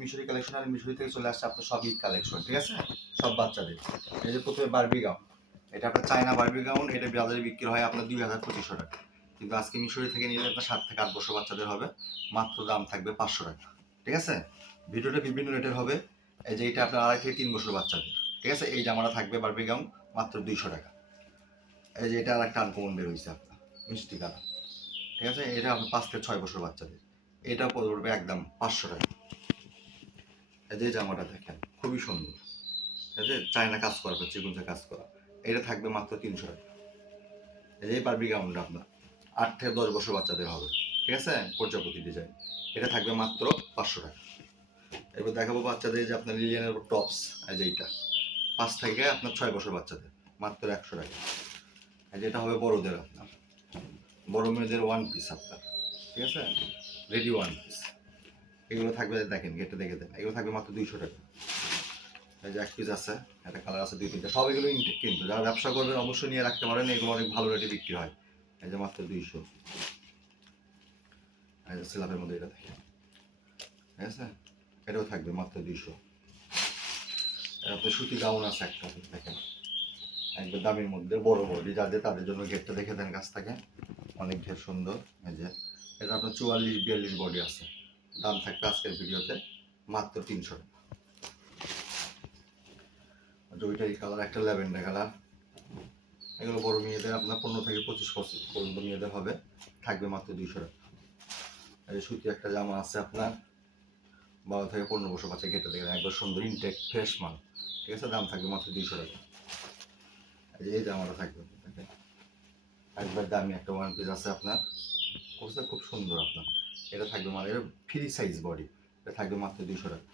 মিশরি কালেকশন, আর মিশরি থেকে চলে আসছে আপনার সব ঈদ কালেকশন, ঠিক আছে, সব বাচ্চাদের। এই যে প্রথমে বারবি গাউন, এটা আপনার চায়না বারবি গাউন, এটা বাজারে বিক্রি হয় আপনার 2200-2500 টাকা, কিন্তু আজকে মিশরি থেকে নিলে আপনার 7 থেকে 8 বছর বাচ্চাদের হবে, মাত্র দাম থাকবে 500 টাকা, ঠিক আছে। ভিডিওটা বিভিন্ন রেটের হবে। এই যে এটা আপনার 2.5 থেকে 3 বছর বাচ্চাদের, ঠিক আছে। এই জামাটা থাকবে বারবি গাউন মাত্র 200 টাকা। এই যে এটা আর একটা আনকমন বের হয়েছে আপনার মিষ্টি কালার, ঠিক আছে, এটা আপনার 5 থেকে 6 বছর বাচ্চাদের, এটা পড়বে একদম 500 টাকা। এই যে জামাটা দেখেন খুবই সুন্দর, ঠিক আছে, চায়না কাজ করা, চিকুনসে কাজ করা, এটা থাকবে মাত্র 300 টাকা। এই যে বারবি গাউনটা আপনার 8 থেকে 10 বছর বাচ্চাদের হবে, ঠিক আছে, প্রজাপতি ডিজাইন, এটা থাকবে মাত্র 500 টাকা। এবার দেখাবো বাচ্চাদের যে আপনার লিলিয়ানের টপস, এই যে এইটা 5 থেকে আপনার 6 বছর বাচ্চাদের, মাত্র 100 টাকা। যেটা হবে বড়দের আপনার, বড় মেয়েদের ওয়ান পিস আপনার, ঠিক আছে, রেডি ওয়ান পিস, এগুলো থাকবে দেখেন গেটে দেখে দেন, এগুলো থাকবে মাত্র 200 টাকা। এই যে এক পিস আছে, একটা কালার আছে 2-3টা, সব এগুলো ইনটেক, কিন্তু যারা ব্যবসা করবেন অবশ্যই নিয়ে রাখতে পারেন, এগুলো অনেক ভালো রেটে বিক্রি হয়। এই যে মাত্র 200। এই যে সিলাপের মধ্যে এটা দেখেন, ঠিক আছে, এটাও থাকবে মাত্র 200। আপনার সুতি গাউন আছে একটা দেখেন, একদম দামের মধ্যে বড় বডি, যাদের তাদের জন্য গেটটা দেখে দেন কাছ থেকে, অনেক ঢের সুন্দর। এই যে এটা আপনার 44-42 বডি আছে, দাম থাকবে আজকের ভিডিওতে মাত্র 300 টাকা। ওইটাই কালার একটা ল্যাভেন্ডার কালার, এগুলো বড় মেয়েদের আপনার 15 থেকে 25 বছর পর্যন্ত মেয়েদের হবে, থাকবে মাত্র 200 টাকা। এই সুতি একটা জামা আছে আপনার 12 থেকে 15 বছর বাচ্চা, গেটে দেখেন একবার সুন্দর ইনটেক ফ্রেশ মাল, ঠিক আছে, দাম থাকবে মাত্র 200 টাকা। এই জামাটা থাকবে একবার দামি একটা ওয়ান পিস আছে আপনার, খুব সুন্দর আপনার, এটা থাকবে মানে এটা ফ্রি সাইজ বডি, এটা থাকবে মাত্র 200 টাকা।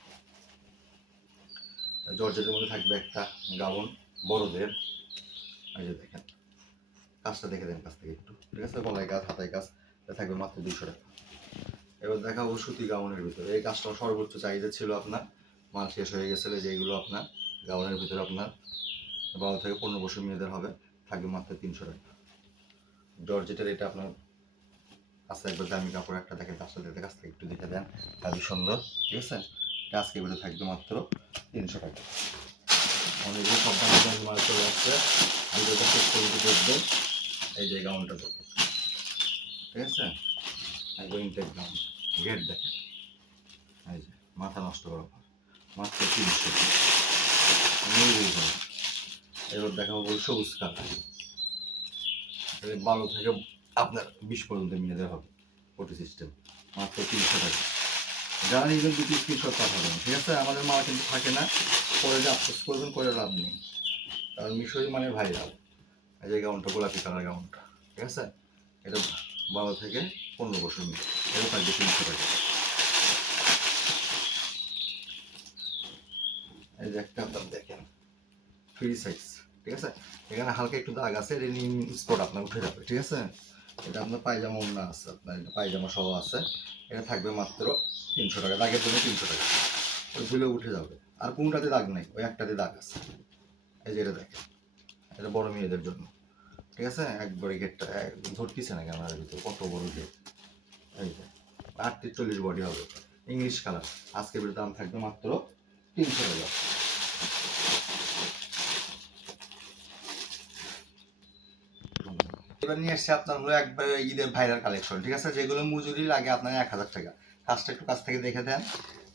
জর্জেটের মধ্যে থাকবে একটা গাউন বড়দের, এই যে দেখেন কাজটা দেখে দেন কাছ থেকে একটু, ঠিক আছে, গলায় কাজ হাতায় কাজ, এটা থাকবে মাত্র 200 টাকা। এবার দেখাবো সুতি গাউনের ভিতরে, এই কাজটা সর্বোচ্চ চাহিদা ছিল আপনার, মাল শেষ হয়ে গেছিলো, যে এইগুলো আপনার গাউনের ভিতরে আপনার 12 থেকে 15 বছর মেয়েদের হবে, থাকবে মাত্র 300 টাকা। জর্জেটের এটা আপনার আস্তে একবার দামি কাপড় একটা দেখেন, কাজটা দেখতে কাছ থেকে একটু দেখে দেন, খুবই সুন্দর, ঠিক আছে, এটা আজকে ভিডিও থাকবে মাত্র 300 টাকা। অনেকগুলো সব দামি মাল চলে আসছে, ভিডিওটা শেষ করে দেখবেন। এই যে গাউনটা দেখেন, ঠিক আছে, একবার ইনটেক গাউন, গেট দেখেন, এই যে মাথা নষ্ট করা মাত্র 300 টাকা। এবার দেখাবো সবুজ কালার, 12 থেকে আপনার 20 পর্যন্ত মেয়েদের হবে, ফটো সিস্টেম, মাত্র 300 টাকা। যারা নিজের দুটি স্ক্রিনশট পাঠাবেন, ঠিক আছে, আমাদের মাল কিন্তু থাকে না, পরে যে আফসোস করবেন করে লাভ নেই, কারণ মিশরি মানে ভাইরাল। এই যে গাউনটা গোলাপি কালার গাউনটা, ঠিক আছে, এটা 12 থেকে 15 বছর মেয়ে, এটা থাকবে 300 টাকা। এই যে একটা আপনার দেখেন ফ্রি সাইজ, ঠিক আছে, এখানে হালকা একটু দাগ আছে, এটা স্পট আপনার উঠে যাবে, ঠিক আছে, এটা আপনার পায়জামা ওড়না আছে, আপনার পায়জামা সহ আছে, এটা থাকবে মাত্র 300 টাকা, দাগের জন্য 300 টাকা, ওই ধুলে উঠে যাবে, আর কোনটাতে দাগ নেই, ওই একটাতে দাগ আছে। এই যে এটা দেখেন, এটা বড় মেয়েদের জন্য, ঠিক আছে, একবারে গেটটা ধরতেছে না ক্যামেরার ভিতরে, কত বড় গেট। এই যে 48 বডি হবে, ইংলিশ কালার, আজকে এর দাম থাকবে মাত্র 300 টাকা। এবার নিয়ে আসছে আপনার হলো একবার ঈদের ভাইরাল কালেকশন, ঠিক আছে, যেগুলো মজুরি লাগে আপনার 1000 টাকা, কাজটা একটু কাছ থেকে দেখে দেন।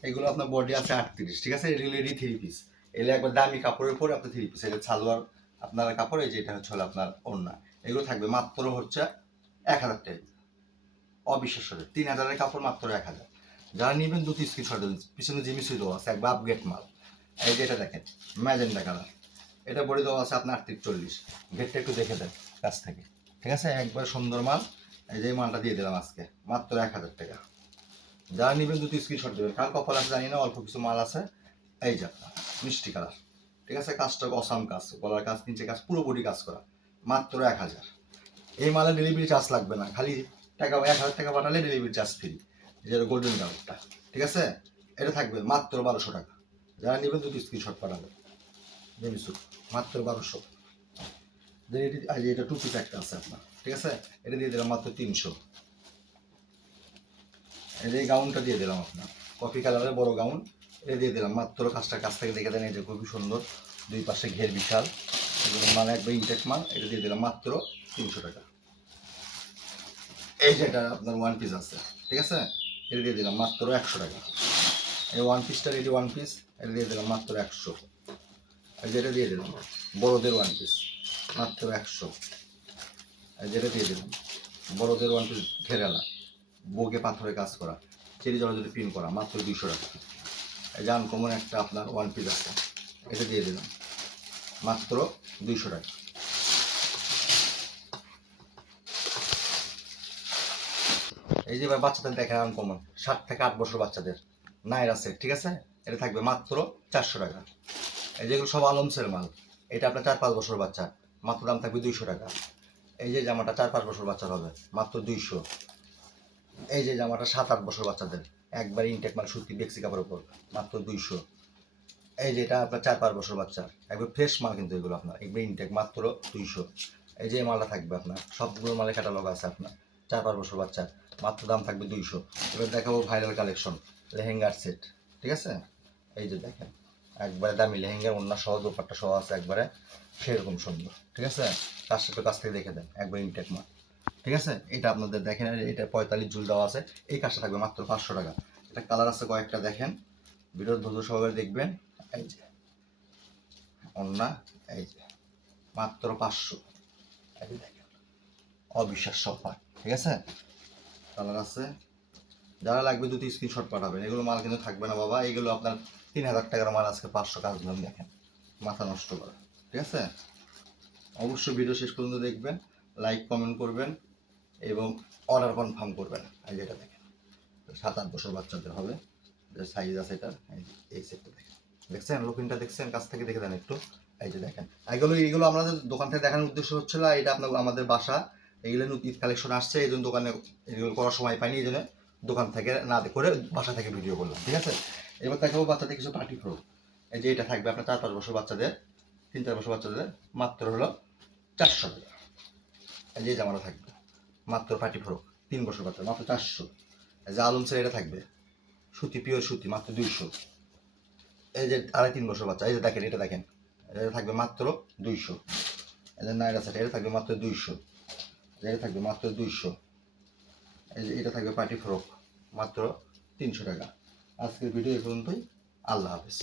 এগুলো আপনার বডি আছে 38, ঠিক আছে, রেডি 3 পিস, এগুলো একবার দামি কাপড়ের উপর আপনার 3 পিস, এটা সালোয়ার আপনার কাপড়, এই যেটা হচ্ছে হলো আপনার ওড়না, এগুলো থাকবে মাত্র হচ্ছে 1000 টাকা, অবিশ্বাস্য 3000-এর কাপড় মাত্র 1000। যারা নেবেন দুটি স্ক্রিনশট দেবেন, পিছনে জিমিসি দেওয়া আছে, একবার আপগ্রেড মাল। এই যে এটা দেখেন ম্যাজেন্ডা কালার, এটা বডি দেওয়া আছে আপনার 38, গেটটা একটু দেখে দেন কাছ থেকে, ঠিক আছে, একবার সুন্দর মাল। এই যে মালটা দিয়ে দিলাম আজকে মাত্র 1000 টাকা। যারা নেবেন দুটি স্ক্রিনশট দেবেন, কার কপাল আছে জানি না, অল্প কিছু মাল আছে। এই যে আপনার মিষ্টি কালার, ঠিক আছে, কাজটা অসাম কাজ, গলার কাজ নিচে কাজ পুরো বডি কাজ করা, মাত্র 1000। এই মালের ডেলিভারি চার্জ লাগবে না, খালি টাকা 1000 টাকা পাঠালে ডেলিভারি চার্জ ফ্রি। যেটা গোল্ডেন কালারটা, ঠিক আছে, এটা থাকবে মাত্র 1200 টাকা। যারা নেবেন দুটি স্ক্রিনশট পাঠাবেন, মাত্র 1200। এটা টু পিস একটা আছে আপনার, ঠিক আছে, এটা দিয়ে দিলাম মাত্র 300। এই গাউনটা দিয়ে দিলাম আপনার কফি কালারের বড় গাউন এটা দিয়ে দিলাম মাত্র কাছ থেকে দেখে দেন, এটা খুবই সুন্দর, দুই পাশে ঘের বিশাল, এগুলো মানে একবার ইনটেক মাল, এটা দিয়ে দিলাম মাত্র 300 টাকা। এই যে এটা আপনার ওয়ান পিস আছে, ঠিক আছে, এটা দিয়ে দিলাম মাত্র 100 টাকা। এই ওয়ান পিসটা রেডি ওয়ান পিস, এটা দিয়ে দিলাম মাত্র 100। এই যেটা দিয়ে দিলাম বড়দের ওয়ান পিস মাত্র 100। এই যেটা দিয়ে দিলাম বড়দের ওয়ান পিস ঘেরালা, বউকে পাথরে কাজ করা, চেরি জলে যদি প্রিন্ট করা মাত্র 200 টাকা। এই যে আনকমন একটা আপনার ওয়ান পিস আছে, এটা দিয়ে দিলাম মাত্র 200 টাকা। এই যে এবার বাচ্চাদের দেখেন আনকমন 7 থেকে 8 বছর বাচ্চাদের নাইরা সেট, ঠিক আছে, এটা থাকবে মাত্র 400 টাকা। এই যেগুলো সব আলমসের মাল, এটা আপনার 4-5 বছর বাচ্চা, মাত্র দাম থাকবে 200 টাকা। এই যে জামাটা 4-5 বছর বাচ্চার হবে মাত্র 200। এই যে জামাটা 7-8 বছর বাচ্চাদের একবার ইনটেক মাল সুতি বেক্সি কাপড়ের উপর মাত্র 200। এই যে এটা আপনার 4-5 বছর বাচ্চার একবার ফ্রেশ মাল, কিন্তু এগুলো আপনার একবার ইনটেক মাত্র 200। এই যে মালটা থাকবে আপনার সবগুলো মালের ক্যাটালগ আছে আপনার 4-5 বছর বাচ্চার, মাত্র দাম থাকবে 200। এবার দেখাবো ভাইরাল কালেকশন লেহেঙ্গার সেট, ঠিক আছে, এই যে দেখেন একবারে দামি লেহেঙ্গা, অন্য সহ দোপাট্টা সহ আছে একবারে সেরকম সুন্দর, ঠিক আছে, তার সাথে কাছ থেকে দেখে দেন একবার ইনটেক মাল, ঠিক আছে। এটা আপনাদের দেখেন, এটা 45 ঝুল দেওয়া আছে, এই কাজটা থাকবে মাত্র 500 টাকা। এটা কালার আছে কয়েকটা, দেখেন ভিডিওর ধৈর্য সহকারে দেখবেন। এই যে অন্য, এই যে মাত্র 500, এই যে দেখেন অবিশ্বাস্য অফার, ঠিক আছে, কালার আছে, যারা লাগবে দুটো স্ক্রিনশট পাঠাবেন। এগুলো মাল কিন্তু থাকবে না বাবা, এগুলো আপনার 3000 টাকার মাল আজকে 500 কাজ দিলাম, দেখেন মাথা নষ্ট করা, ঠিক আছে। অবশ্যই ভিডিও শেষ পর্যন্ত দেখবেন, লাইক কমেন্ট করবেন এবং অর্ডার কনফার্ম করবেন। এই যেটা দেখেন 7-8 বছর বাচ্চাদের হবে, যে সাইজ আছে এটার, এই সেটটা দেখেন, দেখছেন লুকিংটা দেখছেন, কাছ থেকে দেখে দেন একটু। এই যে দেখেন এগুলো আমাদের দোকান থেকে দেখানোর উদ্দেশ্য হচ্ছিল, এটা আপনার আমাদের বাসা, এগুলো ঈদ কালেকশন আসছে, এই জন্য দোকানে এগুলো করার সময় পাইনি, এই জন্য দোকান থেকে না করে বাসা থেকে ভিডিও করলাম, ঠিক আছে। এবার দেখাবো বাচ্চাদের কিছু পার্টি ফ্রক। এই যে এটা থাকবে আপনার 4-5 বছর বাচ্চাদের, 3-4 বছর বাচ্চাদের মাত্র হলো 400 টাকা। এই যে জামাটা থাকবে মাত্র পার্টি ফ্রক 3 বছর বাচ্চা মাত্র 400। এই যে আলমসের এটা থাকবে সুতি, পিওর সুতি মাত্র 200। এই যে 2.5-3 বছর বাচ্চা, এই যে দেখেন এটা দেখেন, এটা থাকবে মাত্র 200। এই যে নাইরা সেট, এটা থাকবে মাত্র 200, এটা থাকবে মাত্র 200। এই যে এটা থাকবে পার্টি ফ্রক মাত্র 300 টাকা। আজকের ভিডিও এই পর্যন্তই, আল্লাহ হাফেজ।